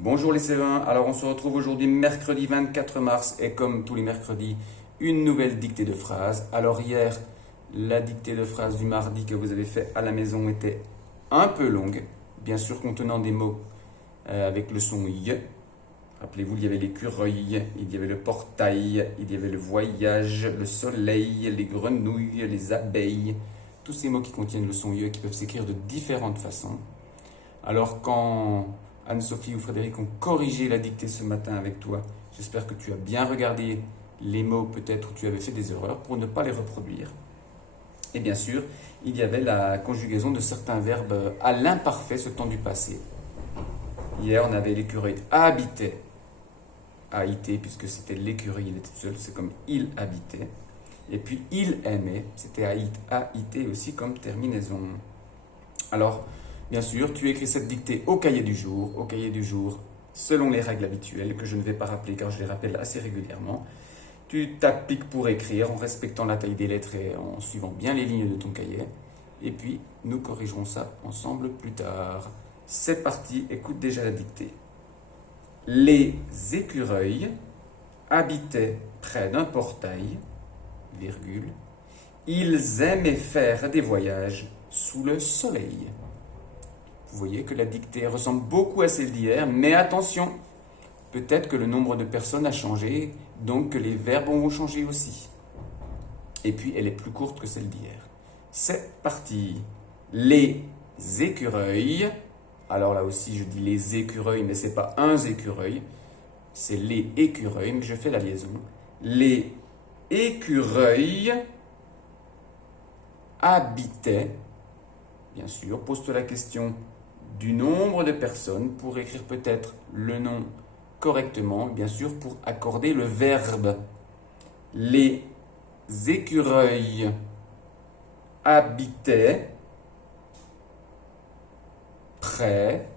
Bonjour les C1, alors on se retrouve aujourd'hui mercredi 24 mars et comme tous les mercredis, une nouvelle dictée de phrases. Alors hier, la dictée de phrases du mardi que vous avez fait à la maison était un peu longue, bien sûr contenant des mots avec le son Y. Rappelez-vous, il y avait l'écureuil, il y avait le portail, il y avait le voyage, le soleil, les grenouilles, les abeilles. Tous ces mots qui contiennent le son Y qui peuvent s'écrire de différentes façons. Alors quand Anne-Sophie ou Frédéric ont corrigé la dictée ce matin avec toi, j'espère que tu as bien regardé les mots peut-être où tu avais fait des erreurs pour ne pas les reproduire. Et bien sûr, il y avait la conjugaison de certains verbes à l'imparfait, ce temps du passé. Hier, on avait l'écureuil habitait, haïté, puisque c'était l'écureuil, il était seul, c'est comme il habitait. Et puis il aimait, c'était haïté aussi comme terminaison. Alors, bien sûr, tu écris cette dictée au cahier du jour, selon les règles habituelles que je ne vais pas rappeler car je les rappelle assez régulièrement. Tu t'appliques pour écrire en respectant la taille des lettres et en suivant bien les lignes de ton cahier. Et puis, nous corrigerons ça ensemble plus tard. C'est parti, écoute déjà la dictée. Les écureuils habitaient près d'un portail, virgule. Ils aimaient faire des voyages sous le soleil. Vous voyez que la dictée ressemble beaucoup à celle d'hier, mais attention, peut-être que le nombre de personnes a changé, donc que les verbes vont changer aussi. Et puis, elle est plus courte que celle d'hier. C'est parti. Les écureuils. Alors là aussi, je dis les écureuils, mais ce n'est pas un écureuil, c'est les écureuils, mais je fais la liaison. Les écureuils habitaient, bien sûr, pose-toi la question du nombre de personnes pour écrire peut-être le nom correctement, bien sûr, pour accorder le verbe. Les écureuils habitaient près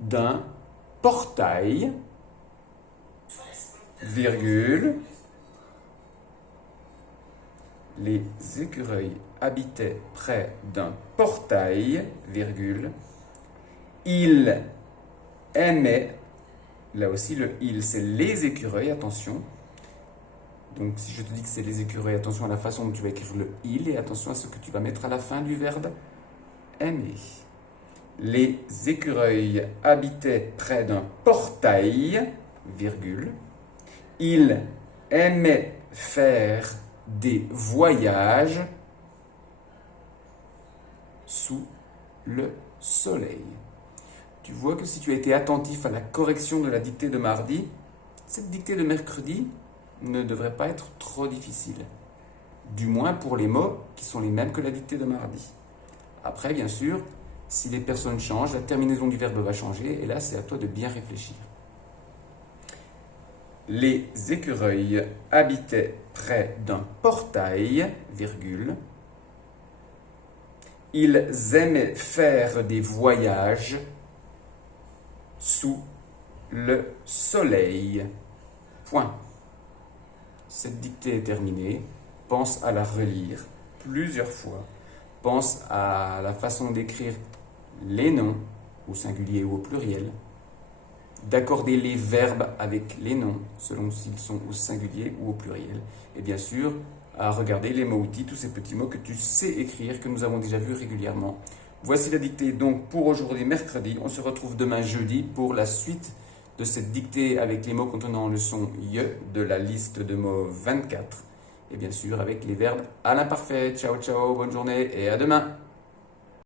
d'un portail, virgule. Les écureuils habitaient près d'un portail, virgule. Ils aimaient, là aussi le il, c'est les écureuils, attention. Donc si je te dis que c'est les écureuils, attention à la façon dont tu vas écrire le il et attention à ce que tu vas mettre à la fin du verbe aimer. Les écureuils habitaient près d'un portail, virgule. Ils aimaient faire des voyages sous le soleil. Tu vois que si tu as été attentif à la correction de la dictée de mardi, cette dictée de mercredi ne devrait pas être trop difficile. Du moins pour les mots qui sont les mêmes que la dictée de mardi. Après, bien sûr, si les personnes changent, la terminaison du verbe va changer et là, c'est à toi de bien réfléchir. Les écureuils habitaient près d'un portail, virgule. Ils aimaient faire des voyages sous le soleil. Point. Cette dictée est terminée. Pense à la relire plusieurs fois. Pense à la façon d'écrire les noms, au singulier ou au pluriel. D'accorder les verbes avec les noms, selon s'ils sont au singulier ou au pluriel. Et bien sûr, à regarder les mots-outils, tous ces petits mots que tu sais écrire, que nous avons déjà vus régulièrement. Voici la dictée donc pour aujourd'hui, mercredi. On se retrouve demain jeudi pour la suite de cette dictée avec les mots contenant le son Y de la liste de mots 24. Et bien sûr avec les verbes à l'imparfait. Ciao, ciao, bonne journée et à demain.